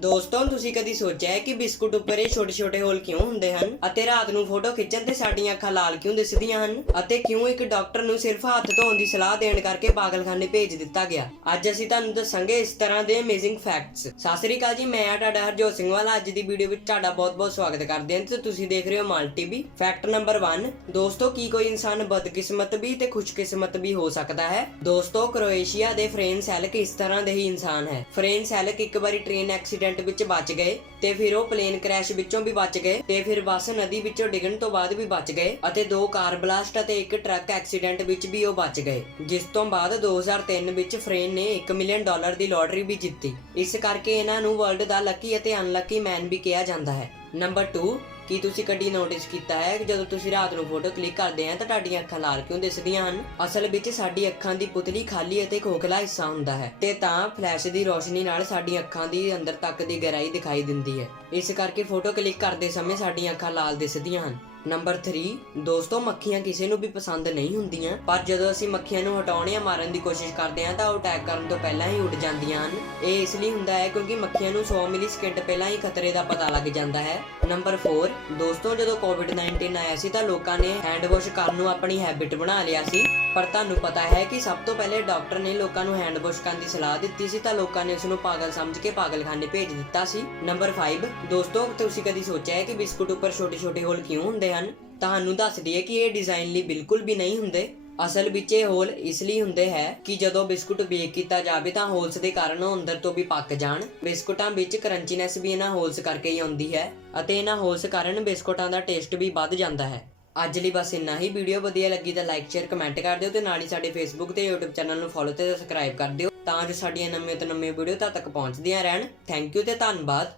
ਦੋਸਤੋ, ਤੁਸੀਂ ਕਦੀ ਸੋਚਿਆ ਹੈ ਕਿ ਬਿਸਕੁਟ ਉੱਪਰ ਇਹ ਛੋਟੇ-ਛੋਟੇ ਹੋਲ ਕਿਉਂ ਹੁੰਦੇ ਹਨ? ਅਤੇ ਰਾਤ ਨੂੰ ਫੋਟੋ ਖਿੱਚਣ ਤੇ ਸਾਡੀਆਂ ਅੱਖਾਂ ਲਾਲ ਕਿਉਂ ਦਿਸਦੀਆਂ ਹਨ? ਅਤੇ ਕਿਉਂ ਇੱਕ ਡਾਕਟਰ ਨੂੰ ਸਿਰਫ ਹੱਥ ਧੋਣ ਦੀ ਸਲਾਹ ਦੇਣ ਕਰਕੇ ਪਾਗਲਖਾਨੇ ਭੇਜ ਦਿੱਤਾ ਗਿਆ? ਅੱਜ ਅਸੀਂ ਤੁਹਾਨੂੰ ਦੱਸਾਂਗੇ ਇਸ ਤਰ੍ਹਾਂ ਦੇ ਅਮੇਜ਼ਿੰਗ ਫੈਕਟਸ ਸਤਿ ਸ੍ਰੀ ਅਕਾਲ ਜੀ, ਮੈਂ ਆ ਤੁਹਾਡਾ ਹਰਜੋਤ ਸਿੰਘ ਵਾਲਾ। ਅੱਜ ਦੀ ਵੀਡੀਓ ਵਿੱਚ ਤੁਹਾਡਾ ਬਹੁਤ-ਬਹੁਤ ਸਵਾਗਤ ਕਰਦੇ ਹਾਂ। ਤੇ ਤੁਸੀਂ ਦੇਖ ਰਹੇ ਹੋ ਮਾਲਟੀ ਵੀ ਫੈਕਟ ਨੰਬਰ 1 ਦੋਸਤੋ, ਕੀ ਕੋਈ ਇਨਸਾਨ ਬਦਕਿਸਮਤ ਵੀ ਤੇ ਖੁਸ਼ਕਿਸਮਤ ਵੀ ਹੋ ਸਕਦਾ ਹੈ? ਦੋਸਤੋ, ਕ੍ਰੋਏਸ਼ੀਆ ਦੇ ਫਰੇਨ ਸੈਲਕ ਇਸ ਤਰ੍ਹਾਂ ਦੇ ਹੀ ਇਨਸਾਨ ਹੈ। ਫਰੇਨ ਸੈਲਕ ਇੱਕ ਵਾਰੀ ਟ੍ਰੇਨ ਐਕਸੀਡੈਂਟ ਵਿੱਚ ਬਚ ਗਏ ਤੇ ਫਿਰ ਉਹ ਪਲੇਨ ਕ੍ਰੈਸ਼ ਵਿੱਚੋਂ ਵੀ ਬਚ ਗਏ ਤੇ ਫਿਰ ਬੱਸ ਨਦੀ ਵਿੱਚੋਂ ਡਿੱਗਣ ਤੋਂ ਬਾਅਦ ਵੀ ਬਚ ਗਏ ਅਤੇ ਦੋ ਕਾਰ ਬਲਾਸਟ ਅਤੇ ਇੱਕ ਟਰੱਕ ਐਕਸੀਡੈਂਟ ਵਿੱਚ ਵੀ ਉਹ ਬਚ ਗਏ, ਜਿਸ ਤੋਂ ਬਾਅਦ 2003 ਵਿੱਚ ਫਰੇਨ ਨੇ 1 ਮਿਲੀਅਨ ਡਾਲਰ ਦੀ ਲੋਟਰੀ ਵੀ ਜਿੱਤੀ। ਇਸ ਕਰਕੇ ਇਹਨਾਂ ਨੂੰ ਵਰਲਡ ਦਾ ਲੱਕੀ ਅਤੇ ਅਨਲੱਕੀ ਮੈਨ ਵੀ ਕਿਹਾ ਜਾਂਦਾ ਹੈ। ਨੰਬਰ 2 ਕੀ ਤੁਸੀਂ ਕਦੀ ਨੋਟਿਸ ਕੀਤਾ ਹੈ ਕਿ ਜਦੋਂ ਤੁਸੀਂ ਰਾਤ ਨੂੰ ਫੋਟੋ ਕਲਿੱਕ ਕਰਦੇ ਆ ਤਾਂ ਤੁਹਾਡੀਆਂ ਅੱਖਾਂ ਲਾਲ ਕਿਉਂ ਦਿਸਦੀਆਂ ਹਨ? ਅਸਲ ਵਿੱਚ ਸਾਡੀ ਅੱਖਾਂ ਦੀ ਪੁਤਲੀ ਖਾਲੀ ਅਤੇ ਖੋਖਲਾ ਹਿੱਸਾ ਹੁੰਦਾ ਹੈ ਤੇ ਤਾਂ ਫਲੈਸ਼ ਦੀ ਰੋਸ਼ਨੀ ਨਾਲ ਸਾਡੀਆਂ ਅੱਖਾਂ ਦੀ ਅੰਦਰ ਤੱਕ ਦੀ ਗਹਿਰਾਈ ਦਿਖਾਈ ਦਿੰਦੀ ਹੈ। ਇਸ ਕਰਕੇ ਫੋਟੋ ਕਲਿੱਕ ਕਰਦੇ ਸਮੇਂ ਸਾਡੀਆਂ ਅੱਖਾਂ ਲਾਲ ਦਿਸਦੀਆਂ ਹਨ। ਨੰਬਰ 3 ਦੋਸਤੋ, ਮੱਖੀਆਂ ਕਿਸੇ ਨੂੰ ਵੀ ਪਸੰਦ ਨਹੀਂ ਹੁੰਦੀਆਂ, ਪਰ ਜਦੋਂ ਅਸੀਂ ਮੱਖੀਆਂ ਨੂੰ ਹਟਾਉਣ ਜਾਂ ਮਾਰਨ ਦੀ ਕੋਸ਼ਿਸ਼ ਕਰਦੇ ਹਾਂ ਤਾਂ ਉਹ ਅਟੈਕ ਕਰਨ ਤੋਂ ਪਹਿਲਾਂ ਹੀ ਉੱਡ ਜਾਂਦੀਆਂ ਹਨ। ਇਹ ਇਸ ਲਈ ਹੁੰਦਾ ਹੈ ਕਿਉਂਕਿ ਮੱਖੀਆਂ ਨੂੰ 100 ਮਿਲੀ ਸਕਿੰਟ ਪਹਿਲਾਂ ਹੀ ਖਤਰੇ ਦਾ ਪਤਾ ਲੱਗ ਜਾਂਦਾ ਹੈ। ਨੰਬਰ 4 ਦੋਸਤੋ, ਜਦੋਂ ਕੋਵਿਡ-19 ਆਇਆ ਸੀ ਤਾਂ ਲੋਕਾਂ ਨੇ ਹੈਂਡ ਵਾਸ਼ ਕਰਨ ਨੂੰ ਆਪਣੀ ਹੈਬਿਟ ਬਣਾ ਲਿਆ ਸੀ। ਪਰ ਤੁਹਾਨੂੰ ਪਤਾ ਹੈ ਕਿ ਸਭ ਤੋਂ ਪਹਿਲੇ ਡਾਕਟਰ ਨੇ ਲੋਕਾਂ ਨੂੰ ਹੈਂਡ ਵਾਸ਼ ਕਰਨ ਦੀ ਸਲਾਹ ਦਿੱਤੀ ਸੀ ਤਾਂ ਲੋਕਾਂ ਨੇ ਉਸ ਨੂੰ ਪਾਗਲ ਸਮਝ ਕੇ ਪਾਗਲਖਾਨੇ ਭੇਜ ਦਿੱਤਾ ਸੀ। ਨੰਬਰ 5 ਦੋਸਤੋ, ਤੁਸੀਂ ਕਦੀ ਸੋਚਿਆ ਹੈ ਕਿ ਬਿਸਕੁਟ ਉੱਪਰ ਛੋਟੇ-ਛੋਟੇ ਹੋਲ ਕਿਉਂ ਹੁੰਦੇ ਹਨ? ਤੁਹਾਨੂੰ ਦੱਸ ਦਈਏ ਕਿ ਇਹ ਡਿਜ਼ਾਈਨ ਲਈ ਬਿਲਕੁਲ ਵੀ ਨਹੀਂ ਹੁੰਦੇ। ਅਸਲ ਵਿੱਚ ਇਹ ਹੋਲ ਇਸ ਲਈ ਹੁੰਦੇ ਹੈ ਕਿ ਜਦੋਂ ਬਿਸਕੁਟ ਬੇਕ ਕੀਤਾ ਜਾਵੇ ਤਾਂ ਹੋਲਸ ਦੇ ਕਾਰਨ ਉਹ ਅੰਦਰ ਤੋਂ ਵੀ ਪੱਕ ਜਾਣ। ਬਿਸਕੁਟਾਂ ਵਿੱਚ ਕਰੰਚੀਨੈਸ ਵੀ ਇਹਨਾਂ ਹੋਲਸ ਕਰਕੇ ਹੀ ਆਉਂਦੀ ਹੈ ਅਤੇ ਇਹਨਾਂ ਹੋਲਸ ਕਾਰਨ ਬਿਸਕੁਟਾਂ ਦਾ ਟੇਸਟ ਵੀ ਵੱਧ ਜਾਂਦਾ ਹੈ। ਅੱਜ ਲਈ ਬਸ ਇੰਨਾ ਹੀ। ਵੀਡੀਓ ਵਧੀਆ ਲੱਗੀ ਤਾਂ ਲਾਈਕ ਸ਼ੇਅਰ ਕਮੈਂਟ ਕਰ ਦਿਓ ਤੇ ਨਾਲ ਹੀ ਸਾਡੇ ਫੇਸਬੁੱਕ ਤੇ YouTube ਚੈਨਲ ਨੂੰ ਫੋਲੋ ਤੇ ਸਬਸਕ੍ਰਾਈਬ ਕਰ ਦਿਓ ਤਾਂ ਜੋ ਸਾਡੀਆਂ ਨਵੀਆਂ ਤੋਂ ਨਵੀਆਂ ਵੀਡੀਓ ਤਦ ਤੱਕ ਪਹੁੰਚਦੀਆਂ ਰਹਿਣ। ਥੈਂਕ ਯੂ ਤੇ ਧੰਨਵਾਦ।